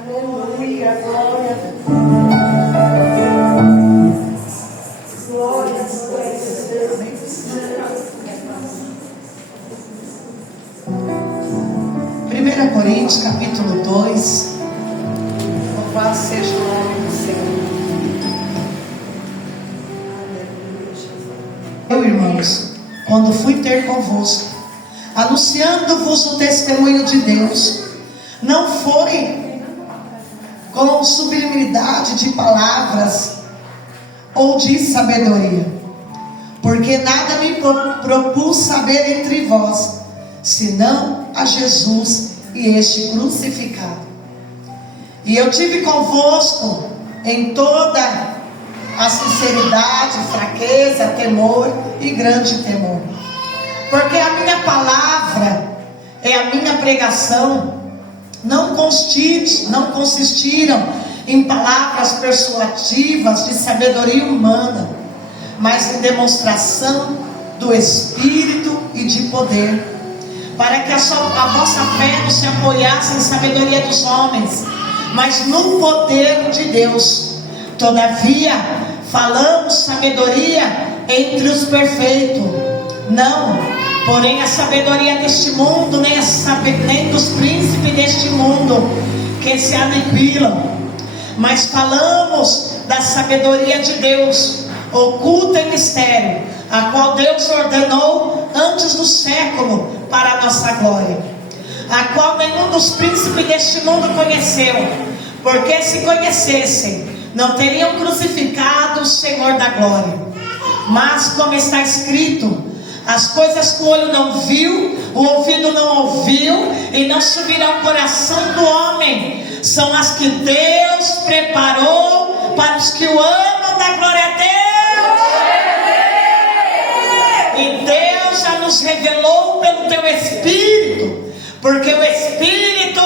Aleluia, glória. Glória, Glória. 1 Coríntios capítulo 2. Louvado seja o nome do Senhor. Eu, irmãos, quando fui ter convosco, anunciando-vos o testemunho de Deus, não foi com sublimidade de palavras ou de sabedoria, porque nada me propus saber entre vós, senão a Jesus e este crucificado. E eu tive convosco em toda a sinceridade, fraqueza, temor e grande temor, porque a minha palavra e a minha pregação não consistiram em palavras persuasivas de sabedoria humana, mas em demonstração do Espírito e de poder, para que a vossa fé não se apoiasse em sabedoria dos homens, mas no poder de Deus. Todavia falamos sabedoria entre os perfeitos, não, porém a sabedoria deste mundo, nem dos príncipes deste mundo, que se aniquilam, mas falamos da sabedoria de Deus, oculta em mistério, a qual Deus ordenou antes do século para a nossa glória, a qual nenhum dos príncipes deste mundo conheceu, porque se conhecessem, não teriam crucificado o Senhor da glória. Mas como está escrito, as coisas que o olho não viu, o ouvido não ouviu, e não subirão ao coração do homem, são as que Deus preparou para os que o amam. Da glória a Deus. E Deus já nos revelou pelo teu Espírito, porque o Espírito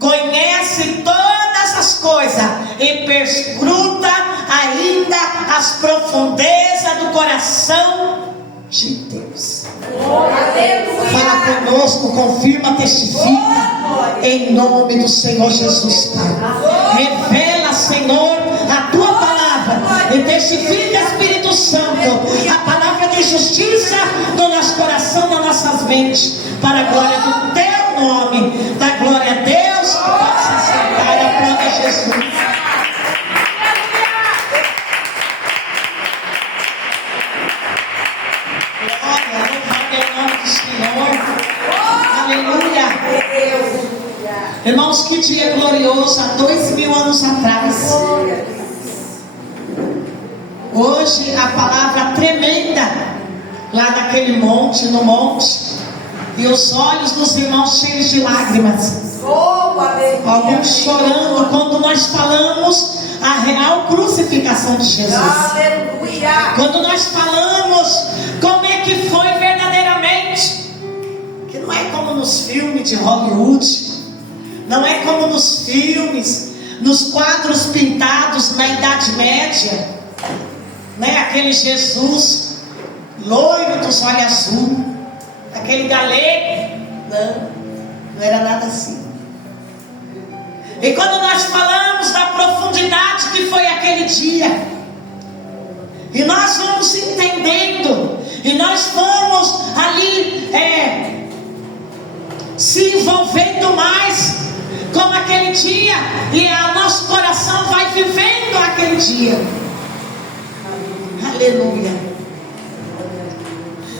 conhece todas as coisas e perscruta ainda as profundezas do coração de Deus. Fala conosco, confirma, testifica, em nome do Senhor Jesus, Pai. Revela, Senhor, a tua palavra e testifica, Espírito Santo, a palavra de justiça no nosso coração, nas nossas mentes, para a glória do teu nome. Da glória a Deus, possa sentar a glória de Jesus. Irmãos, que dia glorioso, há 2000 anos atrás. Hoje a palavra tremenda lá naquele monte, no monte, e os olhos dos irmãos cheios de lágrimas, alguns chorando quando nós falamos a real crucificação de Jesus. Aleluia. Quando nós falamos como é que foi verdadeiramente, que não é como nos filmes de Hollywood, não é como nos filmes, nos quadros pintados na Idade Média, né? Aquele Jesus loiro dos olhos azul, aquele galego, não era nada assim. E quando nós falamos da profundidade que foi aquele dia, e nós vamos entendendo, e nós vamos ali se envolvendo mais com aquele dia, e o nosso coração vai vivendo aquele dia. Aleluia.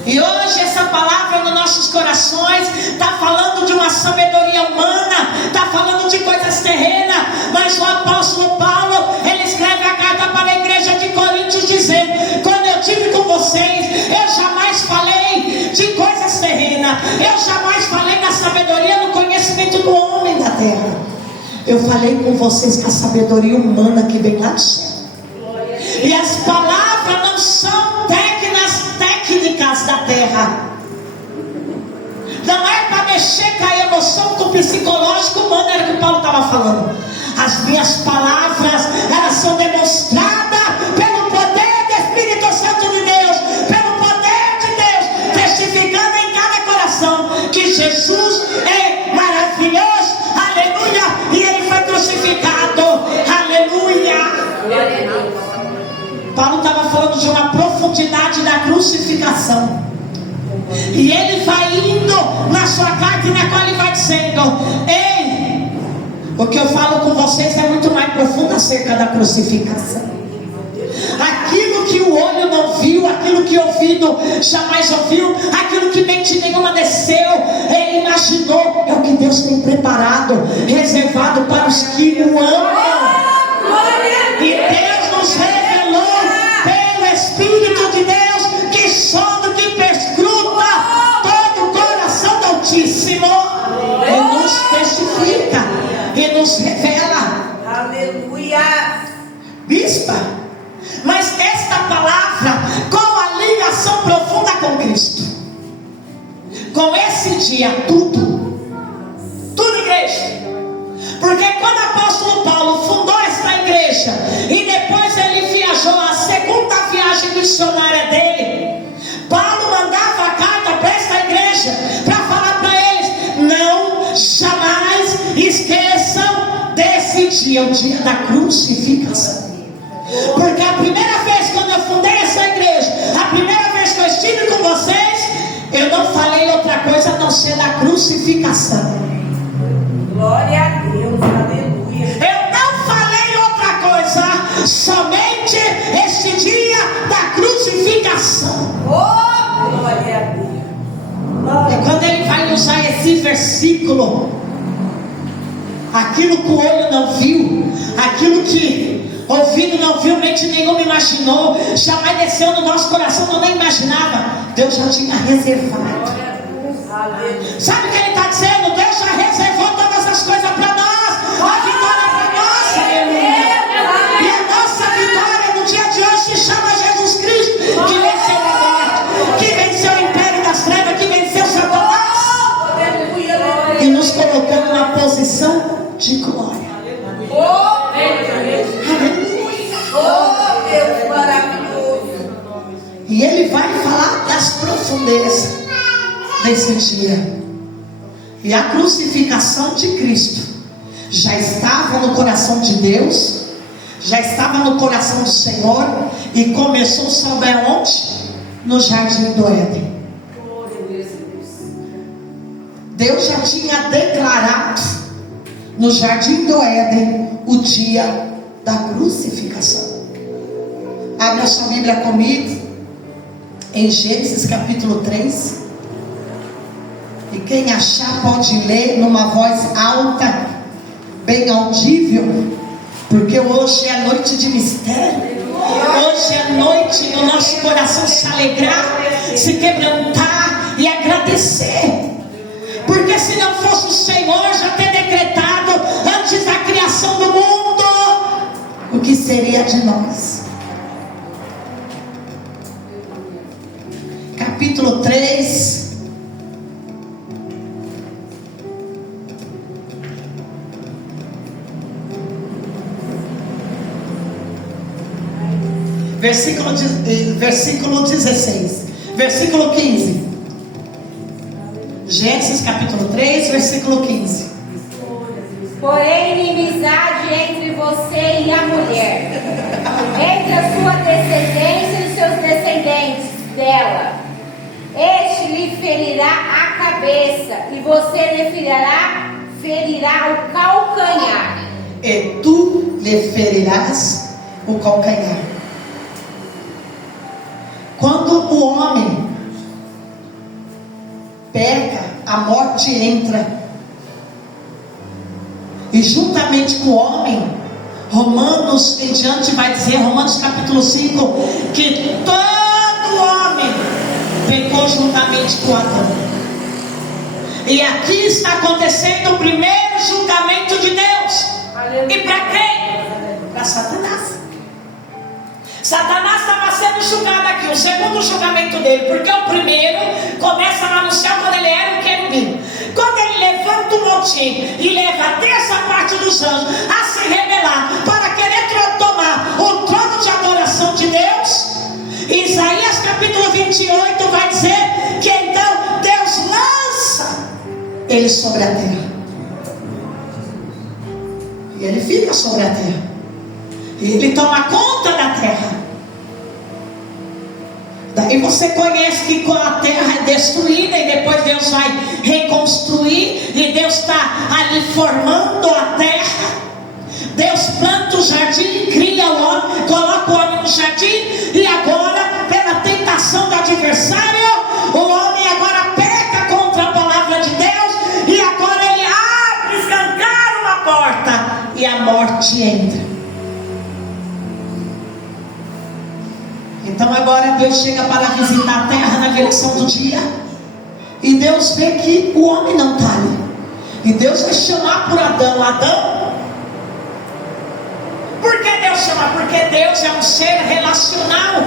E hoje essa palavra nos nossos corações está falando de uma sabedoria humana, está falando de coisas terrenas, mas o apóstolo Paulo, ele escreve a carta para a igreja de Coríntios dizendo: quando eu tive com vocês, eu jamais falei de coisas terrenas, eu jamais falei da sabedoria no conhecimento do homem da terra, eu falei com vocês com a sabedoria humana que vem lá do céu. E as palavras não são técnicas da terra, não é para mexer com a emoção, com o psicológico humano, era o que Paulo estava falando. As minhas palavras, elas são demonstradas pelo poder do Espírito Santo de Deus, pelo poder de Deus, testificando em cada coração que Jesus é maravilhoso, aleluia, Paulo estava falando de uma profundidade da crucificação. E ele vai indo na sua carta, na qual ele vai dizendo: ei, o que eu falo com vocês é muito mais profundo acerca da crucificação. Aquilo que o olho não viu, aquilo que o ouvido jamais ouviu, aquilo que mente nenhuma desceu, ele imaginou, é o que Deus tem preparado, reservado para os que o amam. E Deus nos revelou pelo Espírito de Deus, que sonda, que perscruta todo o coração do Altíssimo, e nos testifica e nos revela. Aleluia. Bispa, mas esta palavra, com a ligação profunda com Cristo, com esse dia, tudo, igreja. Porque quando o apóstolo Paulo fundou esta igreja, e depois ele viajou, a segunda viagem missionária dele, Paulo mandava a carta para esta igreja, para falar para eles: não jamais esqueçam desse dia, o dia da crucificação. Porque a primeira vez quando eu fundei essa igreja, a primeira vez que eu estive com vocês, eu não falei outra coisa a não ser da crucificação. Glória a Deus, aleluia. Eu não falei outra coisa, somente este dia da crucificação. Oh, glória a Deus. E quando ele vai usar esse versículo, aquilo que o olho não viu, aquilo que o ouvido não viu, mente nenhuma imaginou, jamais desceu no nosso coração, não nem imaginava, Deus já tinha reservado. Sabe o que ele está dizendo? Deus já reservou todas as coisas para nós, a vitória para nós, aleluia. E a nossa vitória no dia de hoje se chama Jesus Cristo, que venceu a morte, que venceu o império das trevas, que venceu Satanás, e nos colocou numa posição de glória. Oh, Deus maravilhoso. E ele vai falar das profundezas desse dia. E a crucificação de Cristo já estava no coração de Deus, já estava no coração do Senhor, e começou, sabe aonde? No jardim do Éden. Deus já tinha declarado no jardim do Éden o dia da crucificação. Abra sua Bíblia comigo em Gênesis capítulo 3. E quem achar pode ler numa voz alta, bem audível, porque hoje é noite de mistério. Hoje é noite do nosso coração se alegrar, se quebrantar e agradecer. Porque se não fosse o Senhor já ter decretado antes da criação do mundo, o que seria de nós? Capítulo 3. Versículo 16, versículo 15. Gênesis capítulo 3, versículo 15. Porém, inimizade entre você e a mulher, entre a sua descendência e os seus descendentes dela. Este lhe ferirá a cabeça, e você lhe ferirá o calcanhar. E tu lhe ferirás o calcanhar. Quando o homem peca, a morte entra. E juntamente com o homem, Romanos em diante vai dizer, Romanos capítulo 5, que todo homem pecou juntamente com Adão. E aqui está acontecendo o primeiro julgamento de Deus. E para quem? Para Satanás. Satanás estava sendo julgado aqui, o segundo julgamento dele, porque o primeiro começa lá no céu quando ele era um querubim. Quando ele levanta o montinho e leva a terça parte dos anjos a se rebelar para querer tomar o trono de adoração de Deus, Isaías capítulo 28 vai dizer que então Deus lança ele sobre a terra. E ele fica sobre a terra. E ele toma conta da terra. Daí você conhece que com a terra é destruída e depois Deus vai reconstruir, e Deus está ali formando a terra. Deus planta o jardim, cria o homem, coloca o homem no jardim, e agora, pela tentação do adversário, o homem agora peca contra a palavra de Deus, e agora ele abre, escancara uma porta, e a morte entra. Então agora Deus chega para visitar a terra na direção do dia, e Deus vê que o homem não está ali, e Deus vai chamar por Adão. Adão. Por que Deus chama? Porque Deus é um ser relacional.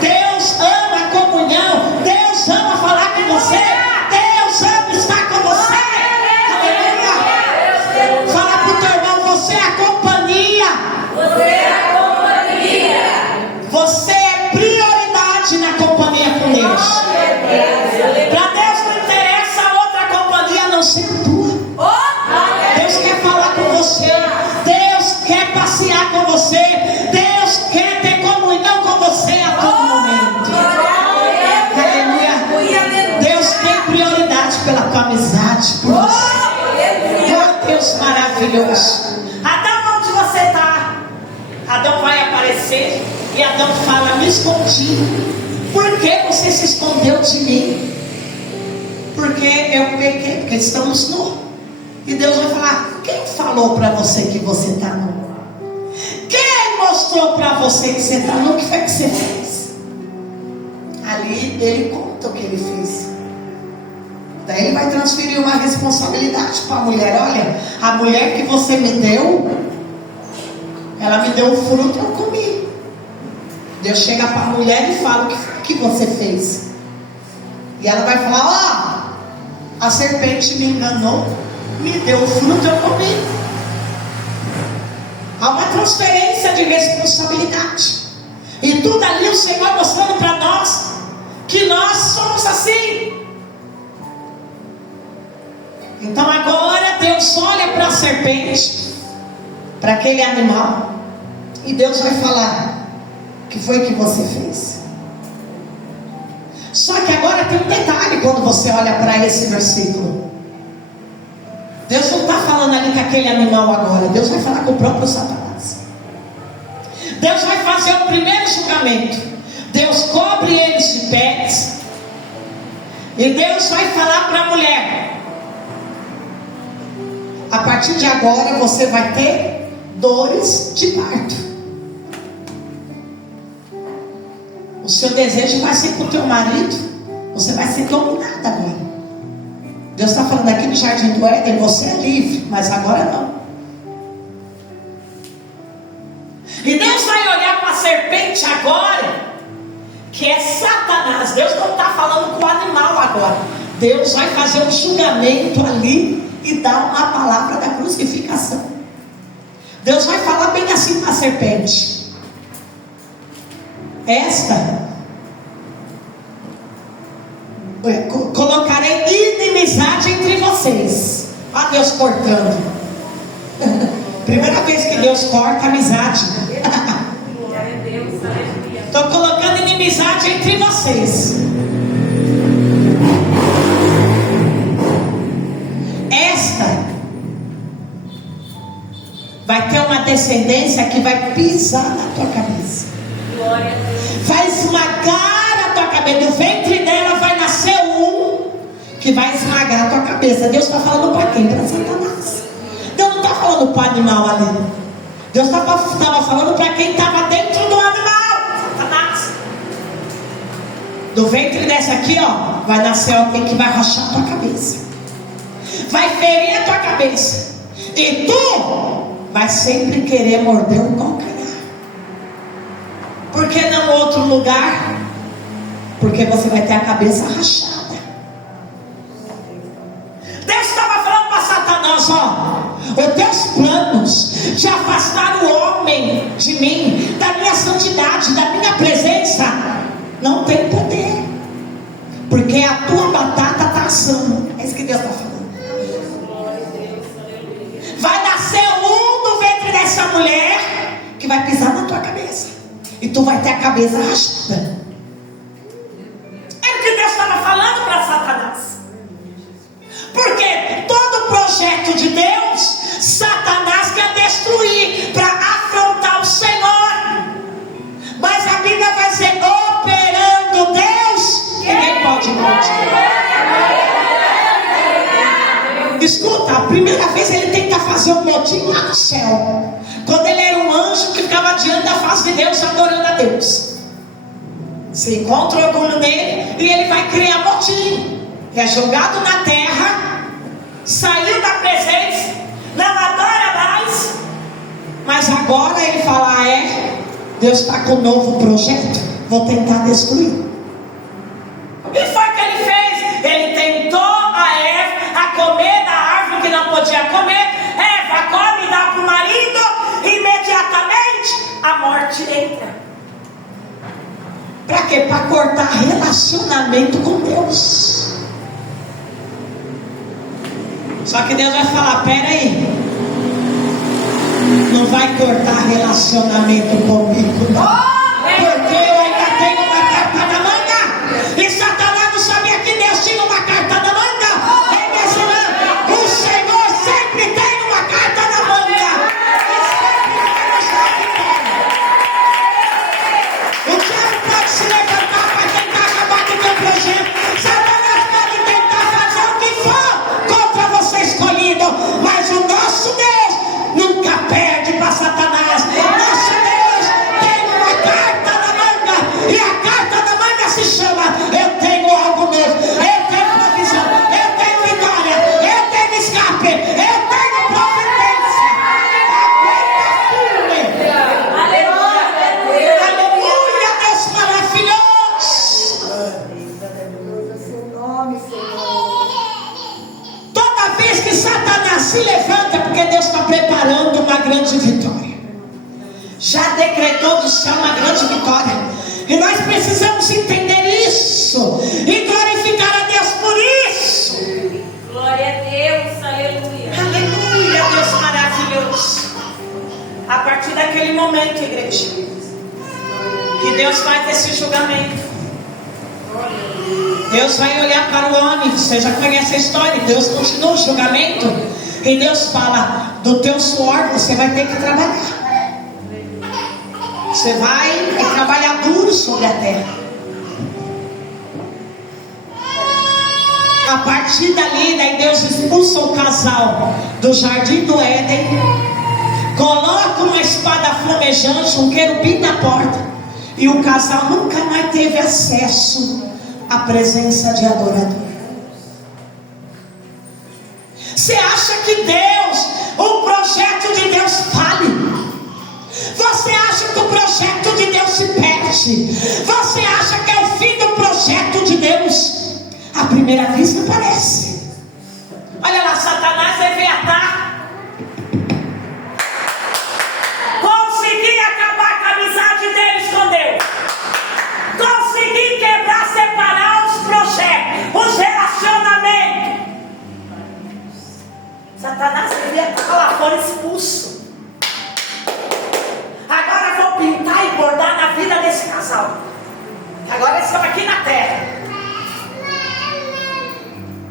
Deus ama a comunhão, Deus ama falar com você, Deus ama estar com você. Aleluia. Fala para o teu irmão, você é a companhia. Você é a companhia. Você é prioridade na companhia com Deus. Para Deus não interessa outra companhia a não ser a tua. Deus quer falar com você, Deus quer passear com você, Deus quer ter comunhão com você a todo momento. Aleluia. Deus tem prioridade pela tua amizade por você. Oh Deus maravilhoso. Adão, onde você está? Adão vai aparecer e Adão fala: me escondi. Por que você se escondeu de mim? Porque eu pequei, porque estamos nus. E Deus vai falar: quem falou para você que você está nu? Quem mostrou para você que você está nu? O que foi que você fez? Ali ele conta o que ele fez. Daí ele vai transferir uma responsabilidade para a mulher. Olha, a mulher que você me deu, ela me deu o fruto, eu comi. Deus chega para a mulher e fala: o que foi que você fez? E ela vai falar: ó, a serpente me enganou, me deu o fruto, eu comi. Há uma transferência de responsabilidade. E tudo ali o Senhor mostrando para nós que nós somos assim. Então agora Deus olha para a serpente, para aquele animal, e Deus vai falar: o que foi que você fez? Só que agora tem um detalhe quando você olha para esse versículo. Deus não está falando ali com aquele animal agora. Deus vai falar com o próprio Satanás. Deus vai fazer o primeiro julgamento. Deus cobre eles de pés, e Deus vai falar para a mulher: a partir de agora você vai ter dores de parto. O seu desejo vai ser com o teu marido. Você vai ser dominada agora. Deus está falando aqui no jardim do Éden: você é livre, mas agora não. E Deus vai olhar para a serpente agora, que é Satanás. Deus não está falando com o animal agora. Deus vai fazer um julgamento ali e dar a palavra da crucificação. Deus vai falar bem assim para a serpente: colocarei inimizade entre vocês. Olha Deus cortando. Primeira vez que Deus corta amizade. Estou colocando inimizade entre vocês. Esta vai ter uma descendência que vai pisar na tua cabeça. Vai esmagar a tua cabeça. Do ventre dela vai nascer um que vai esmagar a tua cabeça. Deus está falando para quem? Para Satanás. Deus não está falando para o animal ali. Deus estava falando para quem estava dentro do animal, Satanás. Do ventre dessa aqui, ó, vai nascer alguém que vai rachar a tua cabeça, vai ferir a tua cabeça, e tu vai sempre querer morder um calcanhar. Por que não outro lugar? Porque você vai ter a cabeça rachada. Deus estava falando para Satanás: ó, os teus planos de afastar o homem de mim, da minha santidade, da minha presença, não tem poder, porque a tua batata está assando. É isso que Deus está falando. Vai nascer um do ventre dessa mulher que vai pisar na tua cabeça, e tu vai ter a cabeça rachada. motim lá no céu, quando ele era um anjo que ficava diante da face de Deus, adorando a Deus. Se encontra orgulho nele e ele vai criar motim. É jogado na terra, saiu da presença, não adora mais. Mas agora ele fala: Deus está com um novo projeto, vou tentar destruir. O que foi que ele fez? Ele tentou a Eva a comer da árvore que não podia comer. Eva come e dá para o marido, imediatamente a morte entra. Para quê? Para cortar relacionamento com Deus. Só que Deus vai falar: pera aí, não vai cortar relacionamento comigo não, porque eu ainda tenho uma carta na manga. E Satanás não sabia que Deus tinha uma carta na manga. O Senhor sempre tem uma carta na manga. O diabo pode se levantar para tentar acabar com o teu projeto. Satanás pode tentar fazer o que for contra você escolhido, mas o nosso Deus nunca perde para Satanás. Nosso Deus tem uma carta na manga, e a carta na manga se chama: eu tenho algo novo, eu tenho provisão, eu tenho vitória, eu tenho escape, eu tenho providência. Aleluia, aleluia, Deus maravilhoso. Toda vez que Satanás se levanta, porque Deus está preparando uma grande vitória. Já decretou do céu uma grande vitória. E nós precisamos entender isso e glorificar a Deus por isso. Glória a Deus, aleluia. Aleluia, Deus maravilhoso. A partir daquele momento, igreja, que Deus faz esse julgamento, Deus vai olhar para o homem. Você já conhece a história. Deus continua o julgamento e Deus fala: do teu suor você vai ter que trabalhar. Você vai trabalhar duro sobre a terra. A partir dali, daí Deus expulsa o casal do jardim do Éden, coloca uma espada flamejante, um querubim na porta, e o casal nunca mais teve acesso à presença de adorador. Você acha que Deus, o projeto de Deus fale? Você acha que o projeto de Deus se perde? Você acha que é o fim do projeto de Deus? À primeira vista parece. Olha lá, Satanás Leviatã consegui acabar com a amizade deles com Deus. Consegui quebrar, separar os projetos, os relacionamentos. Satanás Leviatã lá fora expulso. Agora vou pintar e bordar na vida desse casal. Agora eles estão aqui na terra.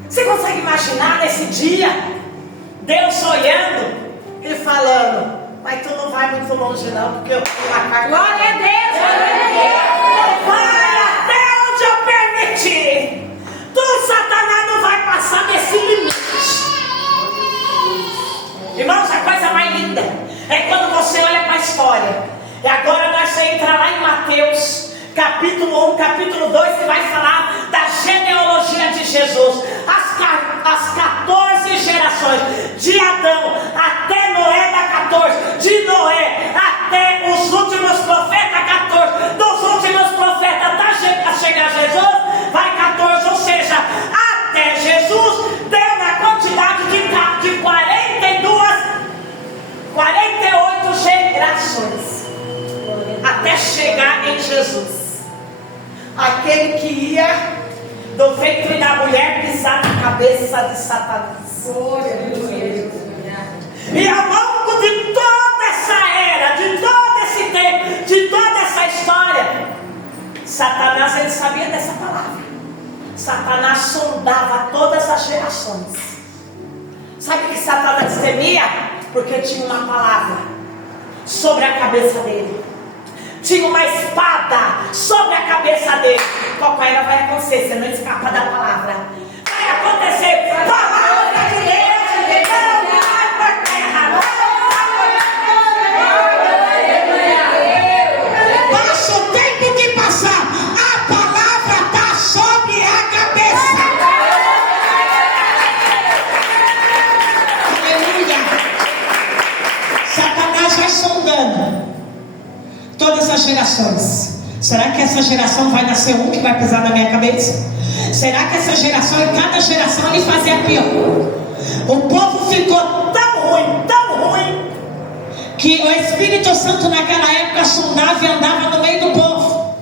Você consegue imaginar nesse dia Deus olhando e falando: mas tu não vai muito longe não, porque eu tenho uma carta. Glória a Deus, glória a Deus. Vai até onde eu permitir. Tu, Satanás, não vai passar desse limite. Irmãos, a coisa mais linda é quando você olha para a história. E agora nós vamos entrar lá em Mateus, capítulo 1, capítulo 2, que vai falar da genealogia de Jesus. As 14 gerações, de Adão até Noé dá 14, de Noé até os últimos profetas 14, dos últimos profetas até chegar Jesus, vai 14, ou seja, até Jesus deu na quantidade de 48 gerações, até chegar em Jesus, aquele que ia do ventre da mulher pisar na cabeça de Satanás. E ao longo de toda essa era, de todo esse tempo, de toda essa história, Satanás, ele sabia dessa palavra. Satanás sondava todas as gerações. Sabe o que Satanás temia? Porque tinha uma palavra sobre a cabeça dele. Tinha uma espada sobre a cabeça dele. Qualquer hora vai acontecer, você não escapa da palavra. Vai acontecer, palavra de Deus, não vai por terra, todas as gerações. Será que essa geração vai nascer um que vai pisar na minha cabeça? Será que essa geração, em cada geração ele fazia pior? O povo ficou tão ruim, que o Espírito Santo naquela época sondava e andava no meio do povo.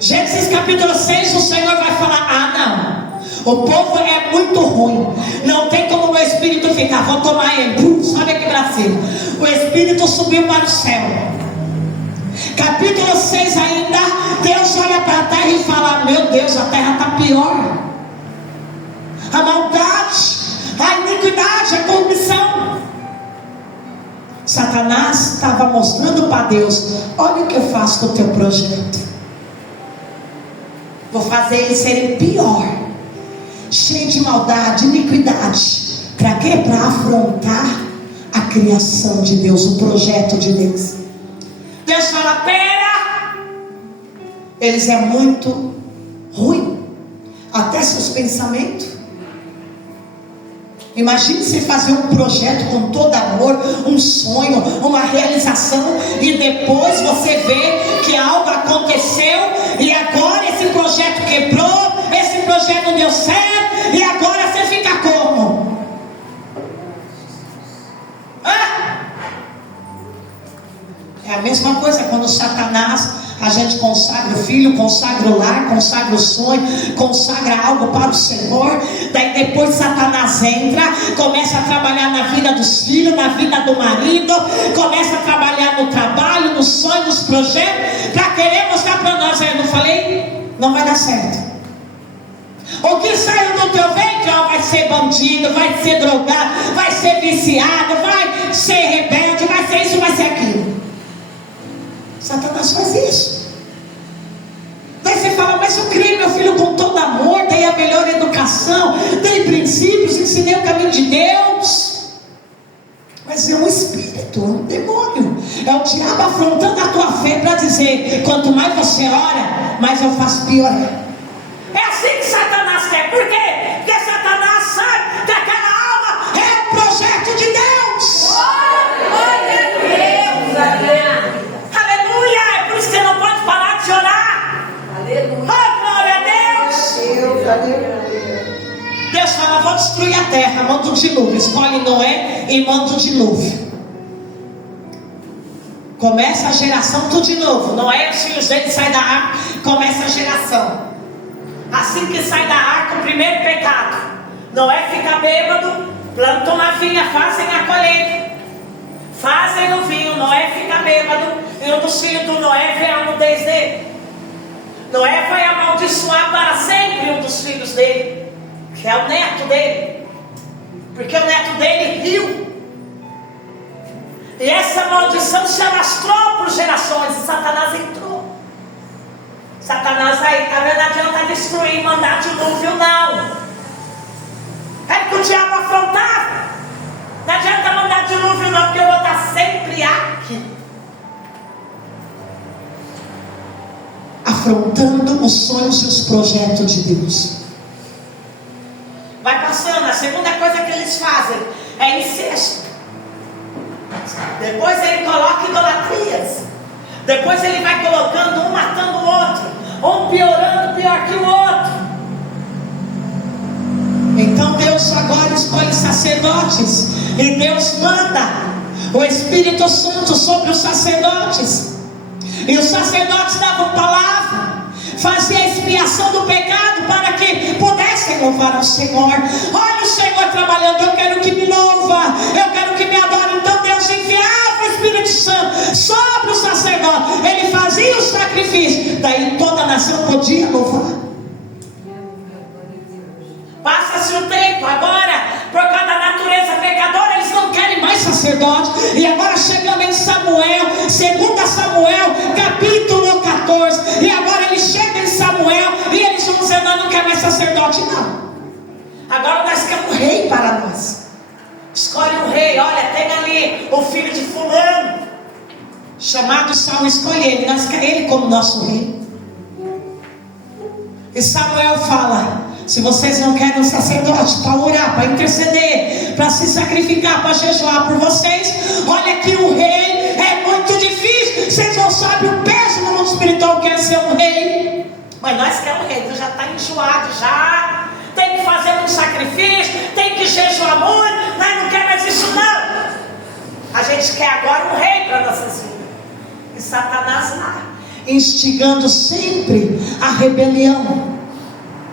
Gênesis capítulo 6, o Senhor vai falar: não, o povo é muito ruim, não tem como o meu Espírito ficar, vou tomar ele. Sobe aqui para cima. O Espírito subiu para o céu. Capítulo 6 ainda, Deus olha para a terra e fala: meu Deus, a terra está pior. A maldade, a iniquidade, a corrupção. Satanás estava mostrando para Deus: olha o que eu faço com o teu projeto. Vou fazer eles serem pior, cheio de maldade, iniquidade. Para quê? Para afrontar a criação de Deus, o projeto de Deus. Deus fala: pera, eles é muito ruim, até seus pensamentos. Imagine você fazer um projeto com todo amor, um sonho, uma realização, e depois você vê que algo aconteceu e agora esse projeto quebrou, esse projeto não deu certo, e agora você fica como? É a mesma coisa quando Satanás, a gente consagra o filho, consagra o lar, consagra o sonho, consagra algo para o Senhor. Daí depois Satanás entra, começa a trabalhar na vida dos filhos, na vida do marido, começa a trabalhar no trabalho, nos sonhos, nos projetos, para querer mostrar para nós: eu não falei? Não vai dar certo. O que saiu do teu ventre, ó, vai ser bandido, vai ser drogado, vai ser viciado, vai ser rebelde, vai ser isso, vai ser aquilo. Satanás faz isso. Daí você fala: mas eu criei meu filho com todo amor, dei a melhor educação, dei princípios, ensinei o caminho de Deus. Mas é um espírito, é um demônio, é o diabo afrontando a tua fé para dizer: quanto mais você ora, mais eu faço pior. É assim que Satanás quer. Por quê? Porque Satanás sabe que aquela alma é o projeto de Deus. Glória a Deus, aleluia. É por isso que você não pode parar de orar. Aleluia. Oh, glória a Deus. Deus fala: vou destruir a terra, manda o dilúvio. Escolhe Noé e manda o dilúvio. Começa a geração tudo de novo. Noé e os filhos dele saem da arca, começa a geração. Assim que sai da arca, o primeiro pecado: Noé fica bêbado, plantam uma vinha, fazem a colheita, fazem o vinho. Noé fica bêbado, e um dos filhos do Noé vê a nudez dele. Noé vai amaldiçoar para sempre um dos filhos dele, que é o neto dele, porque o neto dele riu. E essa maldição se alastrou por gerações, e Satanás entrou. Satanás aí, tá vendo? Não adianta destruir, mandar dilúvio, não. É que o diabo afrontava. Não adianta mandar dilúvio, não, porque eu vou estar sempre aqui, afrontando os sonhos e os projetos de Deus. Vai passando. A segunda coisa que eles fazem é incesto. Depois ele coloca idolatrias. Depois ele vai colocando um matando o outro, um piorando pior que o outro. Então Deus agora escolhe sacerdotes, e Deus manda o Espírito Santo sobre os sacerdotes. E os sacerdotes davam palavra, faziam a expiação do pecado para que pudessem louvar ao Senhor. Olha o Senhor trabalhando: eu quero que me louva, eu quero que me adore. Então Deus enviava o Espírito Santo sobre o sacerdote, ele fazia o sacrifício, daí toda a nação podia louvar. Passa-se o tempo, agora por causa da natureza pecadora eles não querem mais sacerdote. E agora chegamos em Samuel, 2 Samuel capítulo 14. E agora ele chega em Samuel e eles vão dizer: nós não queremos mais sacerdote, não. Agora nós queremos um rei para nós. Escolhe um rei. Olha, tem ali o filho de fulano, chamado Saul, escolhe ele, nós queremos ele como nosso rei. E Samuel fala: se vocês não querem um sacerdote para orar, para interceder, para se sacrificar, para jejuar por vocês, olha que o rei é muito difícil. Vocês não sabem o peso já, tem que fazer um sacrifício, tem que jejuar muito. Nós não queremos mais isso não. A gente quer agora um rei para nossas vidas. E Satanás lá, instigando sempre a rebelião.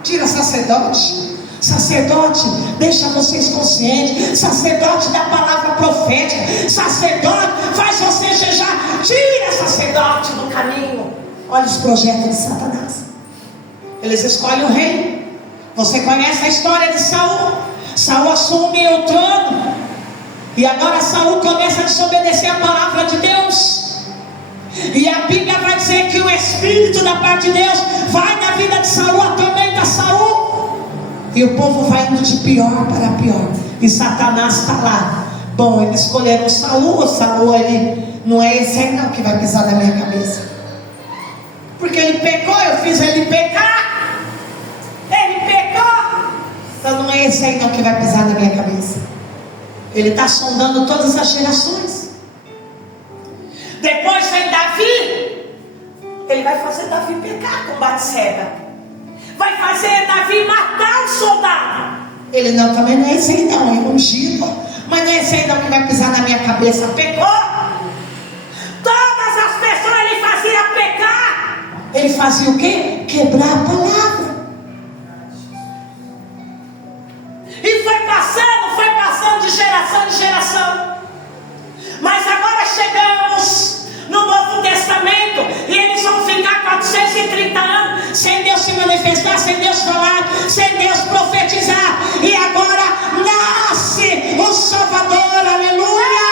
Tira sacerdote. Sacerdote deixa vocês conscientes. Sacerdote da palavra profética. Sacerdote faz você jejuar. Tira sacerdote do caminho. Olha os projetos de Satanás. Eles escolhem o rei. Você conhece a história de Saul? Saul assume o trono, e agora Saul começa a desobedecer a palavra de Deus. E a Bíblia vai dizer que o Espírito da parte de Deus vai na vida de Saul, atormenta Saul, e o povo vai indo de pior para pior. E Satanás está lá. Bom, eles escolheram Saul. Saul aí não é esse aí não que vai pisar na minha cabeça, porque ele pecou, eu fiz ele pecar. Ele pecou, então não é esse aí não que vai pisar na minha cabeça. Ele está sondando todas as gerações. Depois vem Davi. Ele vai fazer Davi pecar com Batseba. Vai fazer Davi matar um soldado. Ele não, também não é esse aí não, é ungido. Mas não é esse aí não que vai pisar na minha cabeça. Pecou. Todas as pessoas ele fazia pecar. Ele fazia o quê? Quebrar a palavra. E foi passando de geração em geração. Mas agora chegamos no Novo Testamento, e eles vão ficar 430 anos sem Deus se manifestar, sem Deus falar, sem Deus profetizar. E agora nasce o Salvador. Aleluia!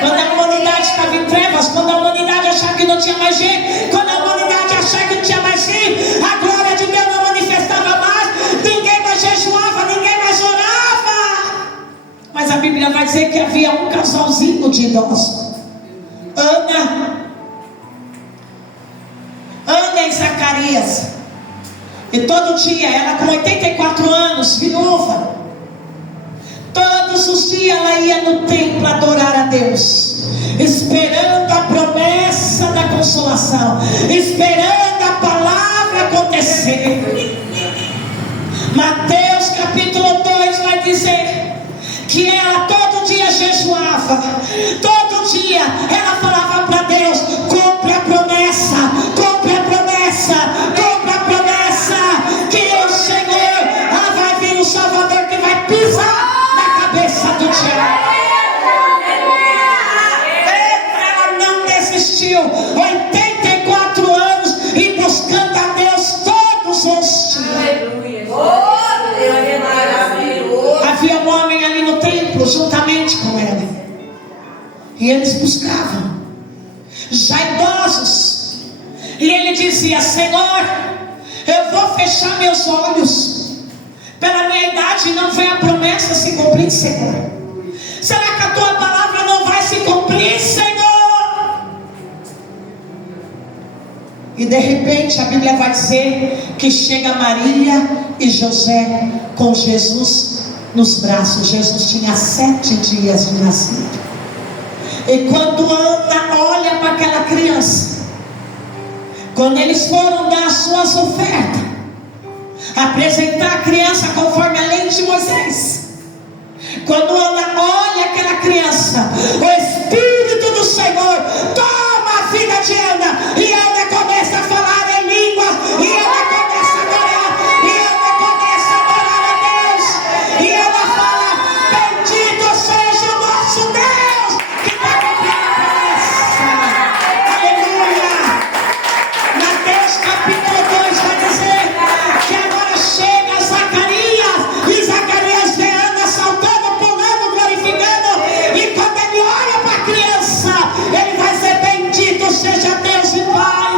Quando a humanidade estava em trevas, quando a humanidade achava que não tinha mais gente, quando a humanidade achava que não tinha mais gente, a glória de Deus não manifestava mais, ninguém mais jejuava, ninguém mais orava. Mas a Bíblia vai dizer que havia um casalzinho de idosos, Ana e Zacarias. E todo dia, ela com 84 anos, viúva, todos os dias ela ia no templo adorar a Deus, esperando a promessa da consolação, esperando a palavra acontecer. Mateus capítulo 2 vai dizer que ela todo dia jejuava, todo dia ela falava para Deus: cumpre a promessa, cumpre a promessa, cumpre a promessa, que o Senhor vai vir o Salvador que vai pisar na cabeça do diabo. Ela não desistiu, 84 anos, e buscando a Deus todos os dias. Havia um homem ali no templo juntamente com ela, e eles buscavam, já idosos, e ele dizia: Senhor, eu vou fechar meus olhos, pela minha idade não vem a promessa se cumprir, Senhor. Será que a tua palavra não vai se cumprir, Senhor? E de repente a Bíblia vai dizer que chega Maria e José com Jesus nos braços. Jesus tinha 7 dias de nascido. E quando Ana olha para aquela criança, quando eles foram dar as suas ofertas, apresentar a criança conforme a lei de Moisés, quando Ana olha aquela criança, o Espírito do Senhor toma a vida de Ana, e Ana começa a falar em línguas, e Ana começa a adorar, e Ana começa a adorar a Deus, e ela fala: bendito seja o nosso Deus que vai cumprir a promessa. Aleluia! Mateus capítulo 2 vai dizer que agora chega Zacarias, e Zacarias vê Ana saltando, pulando, glorificando, e quando ele olha para a criança, ele vai dizer: bendito seja Deus e Pai,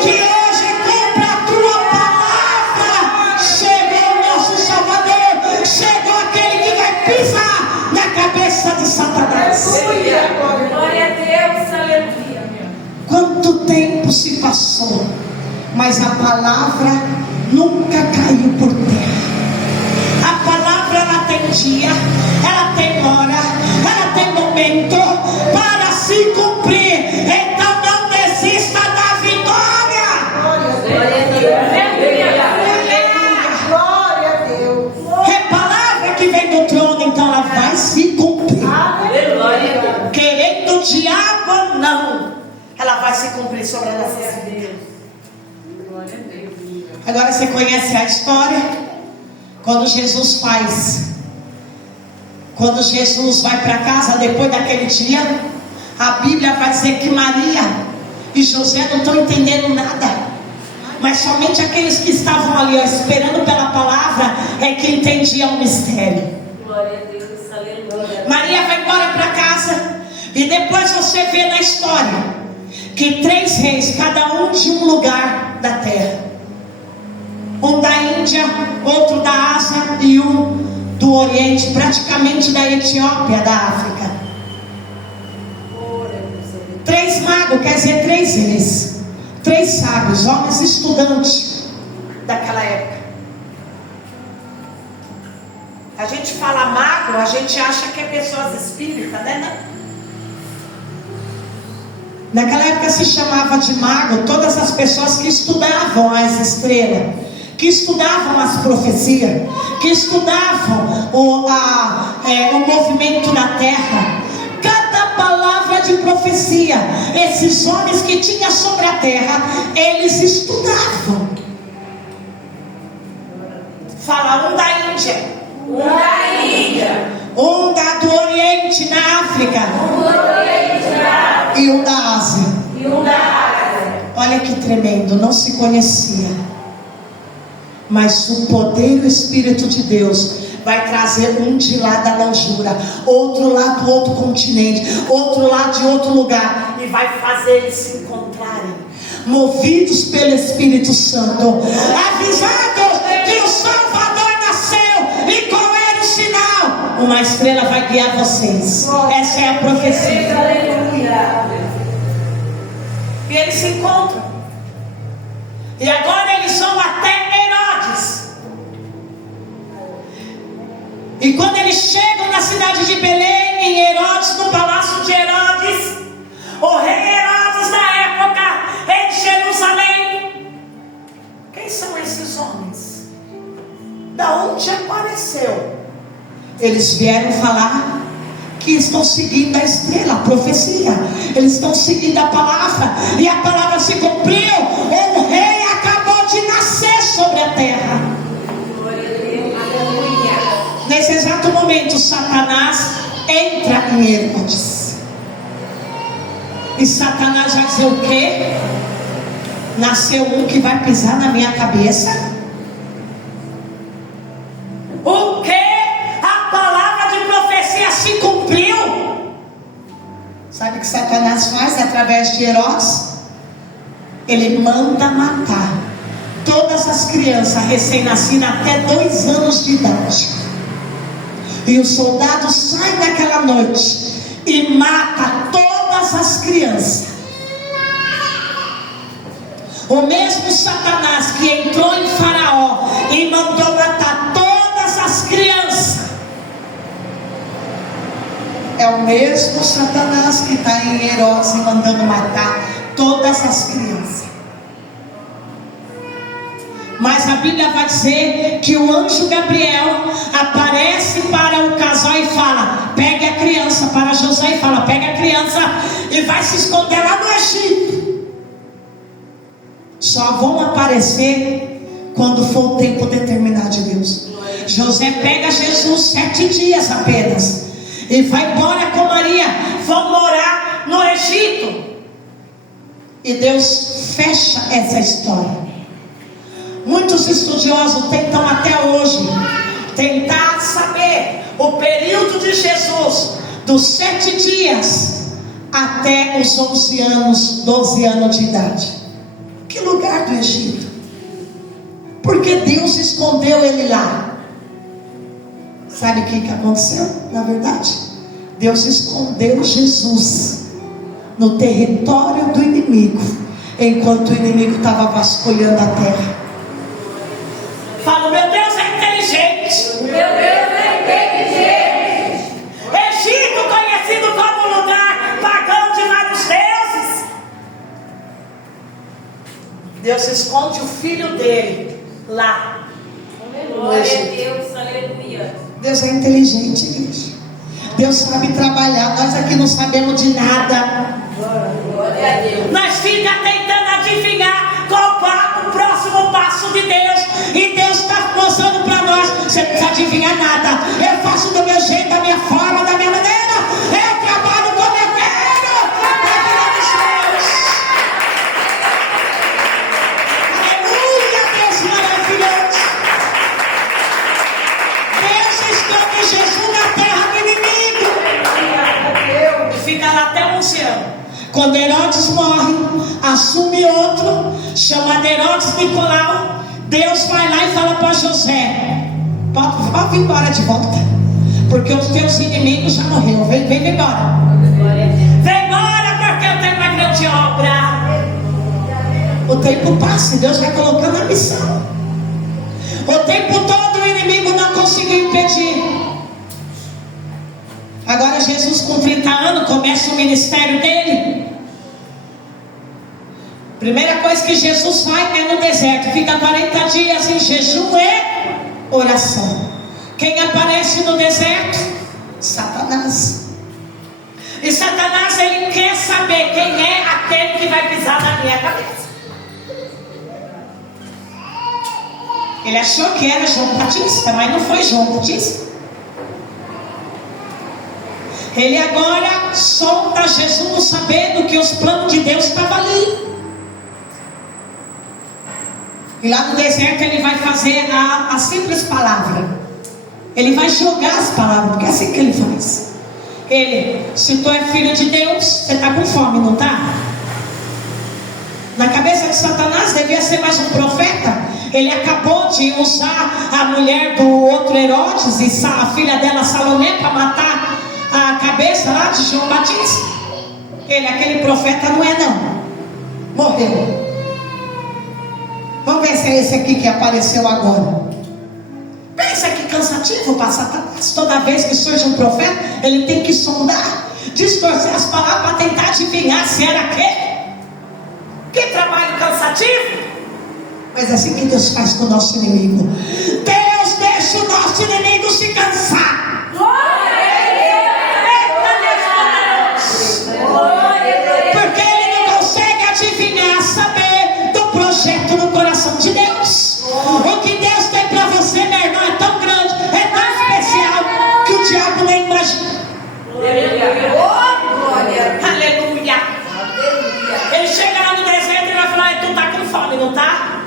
que hoje cumpra a tua palavra. Chegou o nosso Salvador, chegou aquele que vai pisar na cabeça de Satanás. Glória a Deus, aleluia. Quanto tempo se passou, mas a palavra nunca caiu por terra. A palavra, ela tem dia, ela tem hora, ela tem momento para se cumprir. Então não desista. vai se cumprir sobre a nossa vida. Agora você conhece a história? Quando Jesus vai para casa depois daquele dia, a Bíblia vai dizer que Maria e José não estão entendendo nada. Mas somente aqueles que estavam ali, ó, esperando pela palavra, é que entendiam o mistério. Glória a Deus, aleluia. Maria vai embora para casa. E depois você vê na história que 3 reis, cada um de um lugar da terra. Um da Índia, outro da Ásia e um do Oriente, praticamente da Etiópia, da África. 3 magos, quer dizer 3 reis. 3 sábios, homens estudantes daquela época. A gente fala mago, a gente acha que é pessoas espíritas, né? Naquela época se chamava de mago todas as pessoas que estudavam as estrelas, que estudavam as profecias, que estudavam o movimento da terra. Cada palavra de profecia, esses homens que tinham sobre a terra, eles estudavam. Fala, um da Índia, um do Oriente, na África, e um da Ásia. Olha que tremendo, não se conhecia. Mas o poder do Espírito de Deus vai trazer um de lá da longura, outro lá do outro continente, outro lá de outro lugar, e vai fazer eles se encontrarem, movidos pelo Espírito Santo, avisados que o Salvador nasceu e qual era o sinal? Uma estrela vai guiar vocês. Essa é a profecia. E eles se encontram. E agora eles vão até Herodes. E quando eles chegam na cidade de Belém, em Herodes, no palácio de Herodes, o rei Herodes da época, em Jerusalém. Quem são esses homens? Da onde apareceu? Eles vieram falar que estão seguindo a estrela, a profecia. Eles estão seguindo a palavra. E a palavra se cumpriu. Um rei acabou de nascer sobre a terra. Nesse exato momento, Satanás entra em Herodes. E Satanás vai dizer o quê? Nasceu um que vai pisar na minha cabeça? O quê? A palavra de profecia se cumpriu? Sabe o que Satanás faz através de Herodes? Ele manda matar todas as crianças recém-nascidas até 2 anos de idade. E o soldado sai naquela noite e mata todas as crianças. O mesmo Satanás que entrou em Faraó e mandou matar todas as crianças, é o mesmo Satanás que está em Herodes e mandando matar todas as crianças. Mas a Bíblia vai dizer que o anjo Gabriel aparece para o casal e fala: pegue a criança, para José, e fala: pegue a criança e vai se esconder lá no Egito. Só vão aparecer quando for o tempo determinado de Deus. José pega Jesus 7 dias apenas e vai embora com Maria. Vão morar no Egito. E Deus fecha essa história. Muitos estudiosos tentam até hoje tentar saber o período de Jesus, dos 7 dias até os 11 anos, 12 anos de idade. Que lugar do Egito? Porque Deus escondeu ele lá. Sabe o que aconteceu? Na verdade, Deus escondeu Jesus no território do inimigo, enquanto o inimigo estava vasculhando a terra. Fala, meu Deus é inteligente. Meu Deus é inteligente. Egito, conhecido como lugar pagão de vários deuses. Deus esconde o filho dele lá. Glória a Deus, aleluia. Deus é inteligente, igreja. Deus sabe trabalhar. Nós aqui não sabemos de nada. Glória a Deus. Nós ficamos tentando adivinhar qual o próximo passo de Deus. E Deus está mostrando para nós: você não precisa adivinhar nada. Eu faço do meu jeito, da minha forma, da minha maneira. Eu trabalho como eu quero. Aleluia, Deus maravilhoso. Deus esconde Jesus na terra do inimigo. Fica lá até 11 anos. Quando Herodes morre, assume outro, chamado Herodes Nicolau. Deus vai lá e fala para José: pode vir embora de volta, porque os teus inimigos já morreram. Vem embora. Vem embora, porque eu tenho uma grande obra. O tempo passa e Deus vai colocando a missão. O tempo todo o inimigo não conseguiu impedir. Agora Jesus, com 30 anos, começa o ministério dele. Primeira coisa que Jesus vai é no deserto. Fica 40 dias em jejum e oração. Quem aparece no deserto? Satanás. E Satanás, ele quer saber quem é aquele que vai pisar na minha cabeça. Ele achou que era João Batista, mas não foi João Batista. Ele agora solta Jesus sabendo que os planos de Deus estavam ali. E lá no deserto ele vai fazer a simples palavra. Ele vai jogar as palavras, porque é assim que ele faz. Ele: se tu é filho de Deus, você está com fome, não está? Na cabeça de Satanás devia ser mais um profeta. Ele acabou de usar a mulher do outro Herodes e a filha dela Salomé para matar a cabeça lá de João Batista. Ele: aquele profeta não é não. Morreu. Vamos ver se é esse aqui que apareceu agora. Pensa que cansativo para Satanás. Toda vez que surge um profeta, ele tem que sondar, distorcer as palavras para tentar adivinhar se era aquele. Que trabalho cansativo. Mas é assim que Deus faz com o nosso inimigo. Deus deixa o nosso inimigo se cansar. Porque ele não consegue adivinhar, saber do projeto no coração de Deus. O que Deus tem para você, meu irmão, é tão grande, é tão especial, que o diabo nem imagina. Aleluia. Ele chega lá no deserto e vai falar: tu tá com fome, não tá?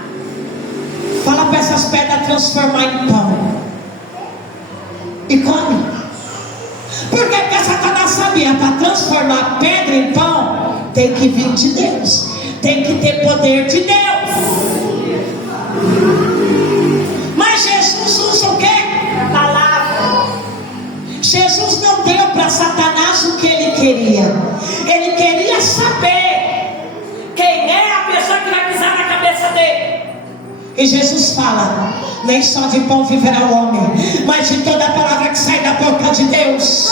Fala para essas pedras transformar em pão. E come. Por quê? Porque Satanás sabia: para transformar pedra em pão, tem que vir de Deus, tem que ter poder de Deus. Mas Jesus usa o quê? A palavra. Jesus não deu para Satanás o que ele queria. Ele queria saber quem é a pessoa que vai pisar na cabeça dele. E Jesus fala: nem só de pão viverá o homem, mas de toda a palavra que sai da boca de Deus.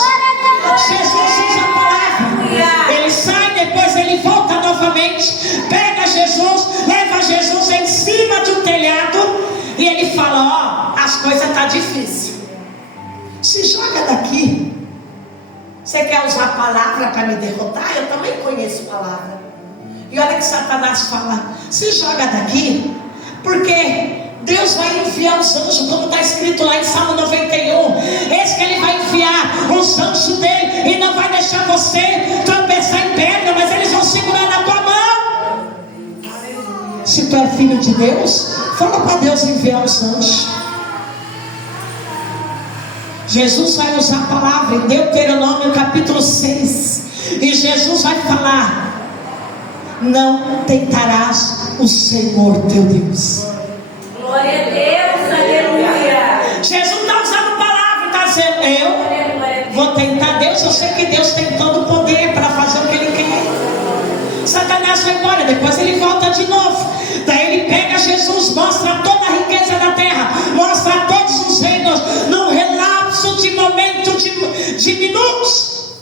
Jesus usa a palavra. Ele sai, depois ele volta novamente, pega Jesus, leva Jesus em cima de um telhado, e ele fala: ó, as coisas estão difíceis, se joga daqui. Você quer usar a palavra para me derrotar? Eu também conheço a palavra. E olha que Satanás fala: se joga daqui, porque Deus vai enviar os anjos, como está escrito lá em Salmo 91. Eis que ele vai enviar os anjos dele, e não vai deixar você tropeçar em pedra, mas eles vão segurar na tua mão. Se tu é filho de Deus, fala para Deus enviar os anjos. Jesus vai usar a palavra em Deuteronômio capítulo 6. E Jesus vai falar: não tentarás o Senhor teu Deus. Glória a Deus, aleluia. Jesus está usando palavra, está dizendo: eu vou tentar Deus. Eu sei que Deus tem todo o poder para fazer o que ele quer. Satanás vai embora, depois ele volta de novo. Daí ele pega Jesus, mostra toda a riqueza da terra, mostra todos os reinos, num relapso de momento de minutos.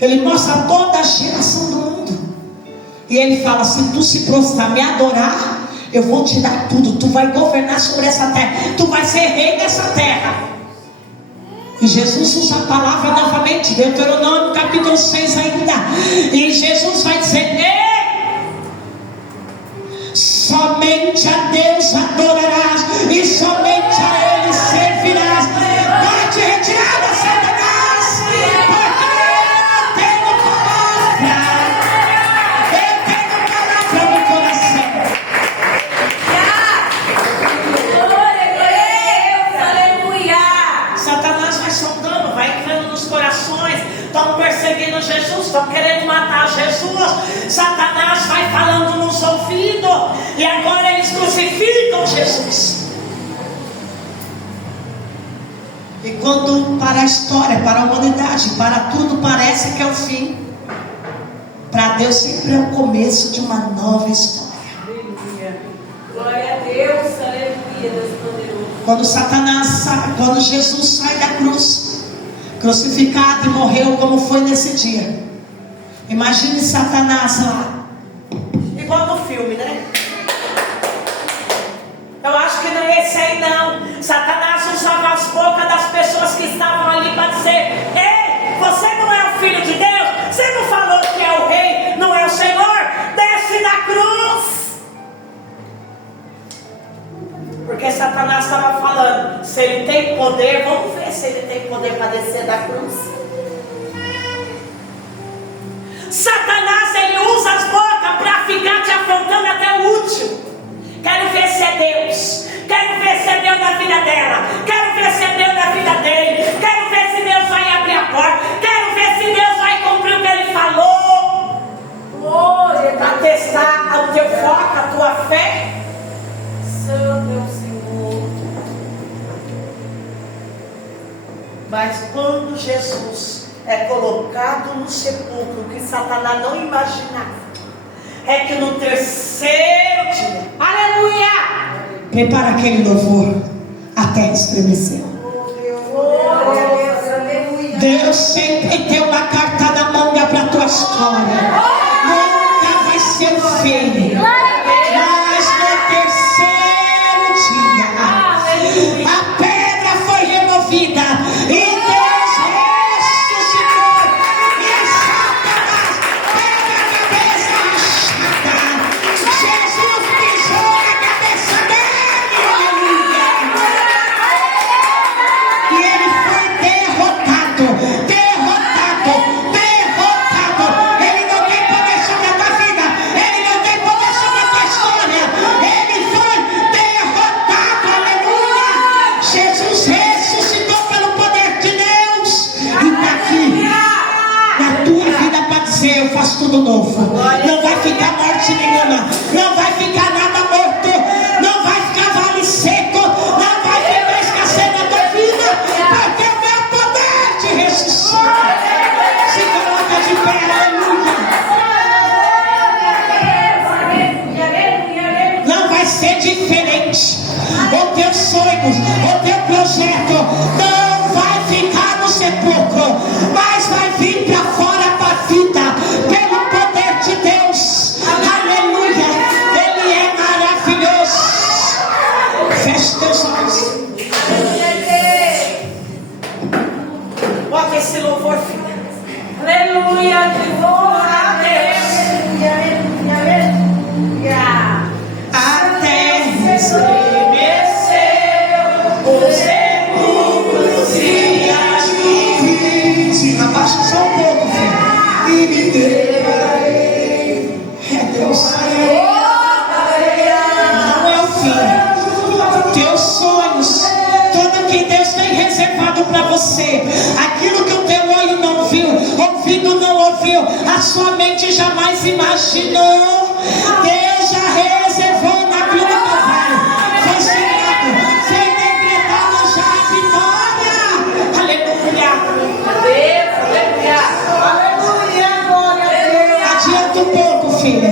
Ele mostra toda a geração do mundo. E ele fala: se tu se prostrar, me adorar, eu vou te dar tudo. Tu vai governar sobre essa terra, tu vai ser rei dessa terra. E Jesus usa a palavra novamente, Deuteronômio capítulo 6 ainda. E Jesus vai dizer: ei, somente a Deus adorarás e somente a Ele servirás. Vai te retirar, Satanás, porque eu tenho palavra no coração. Satanás vai sondando, vai entrando nos corações. Estão perseguindo Jesus, estão querendo matar Jesus. Satanás vai falando nos ouvidos. E agora eles crucificam Jesus. E quando para a história, para a humanidade, para tudo parece que é o fim, para Deus sempre é o começo de uma nova história. Glória a Deus, aleluia, Deus poderoso. Quando Jesus sai da cruz, crucificado e morreu, como foi nesse dia. Imagine Satanás lá. Igual no filme, né? Eu acho que não é esse aí não. Satanás usava as bocas das pessoas que estavam ali para dizer: ei, você não é o filho de Deus? Você não falou que é o rei, não é o Senhor? Desce da cruz. Porque Satanás estava falando: se ele tem poder, vamos ver se ele tem poder para descer da cruz. Satanás, ele usa as bocas para ficar te afrontando até o último. Quero ver se é Deus. Quero ver se é Deus na vida dela. Quero ver se é Deus na vida dele. Quero ver se Deus vai abrir a porta. Quero ver se Deus vai cumprir o que ele falou. Para testar o teu foco, a tua fé. Santo é o Senhor. Mas quando Jesus é colocado no sepulcro, que Satanás não imaginava, é que no terceiro dia, aleluia, Prepara aquele louvor, a terra estremeceu. Glória a Deus, aleluia. Deus sempre tem uma carta na manga para a tua história. Nunca vai ser o fim. Mas no terceiro dia, a pedra foi removida e Deus ressuscitou. E Satanás teve a cabeça rachada. Jesus pisou na cabeça dele, aleluia. E ele foi derrotado. Ele não tem poder sobre a tua vida. Ele não tem poder sobre a tua história. Ele foi derrotado, aleluia. Jesus ressuscitou pelo poder de Deus. E está aqui na tua vida para dizer: eu faço tudo novo. Não vai ficar morte nenhuma. Não vai ficar nada morto. Não vai ficar vale seco. Não vai ficar escassez na tua vida. Porque o meu poder te ressuscita. Se coloca de pé, aleluia. Não vai ser diferente. O teu sonho, o teu projeto não vai ficar no sepulcro, mas vai vir para fora, para a vida, pelo poder de Deus. Aleluia. Ele é maravilhoso. Feche teus olhos. bota esse louvor, filha. Aleluia, de glória a Deus. Aleluia, aleluia. A terra Estremeceu os sepulcros e as nuvens. abaixa só um pouco, filho. E me dei. É Deus. Não é o fim. Teus sonhos, tudo que Deus tem reservado para você, aquilo que o teu olho não viu, ouvido não ouviu, a sua mente jamais imaginou, Deus já reservou na cruz do Calvário. Foi selado, foi decretado já a vitória. Aleluia. Aleluia, aleluia. Aleluia, glória a Deus. Adianta um pouco, filha.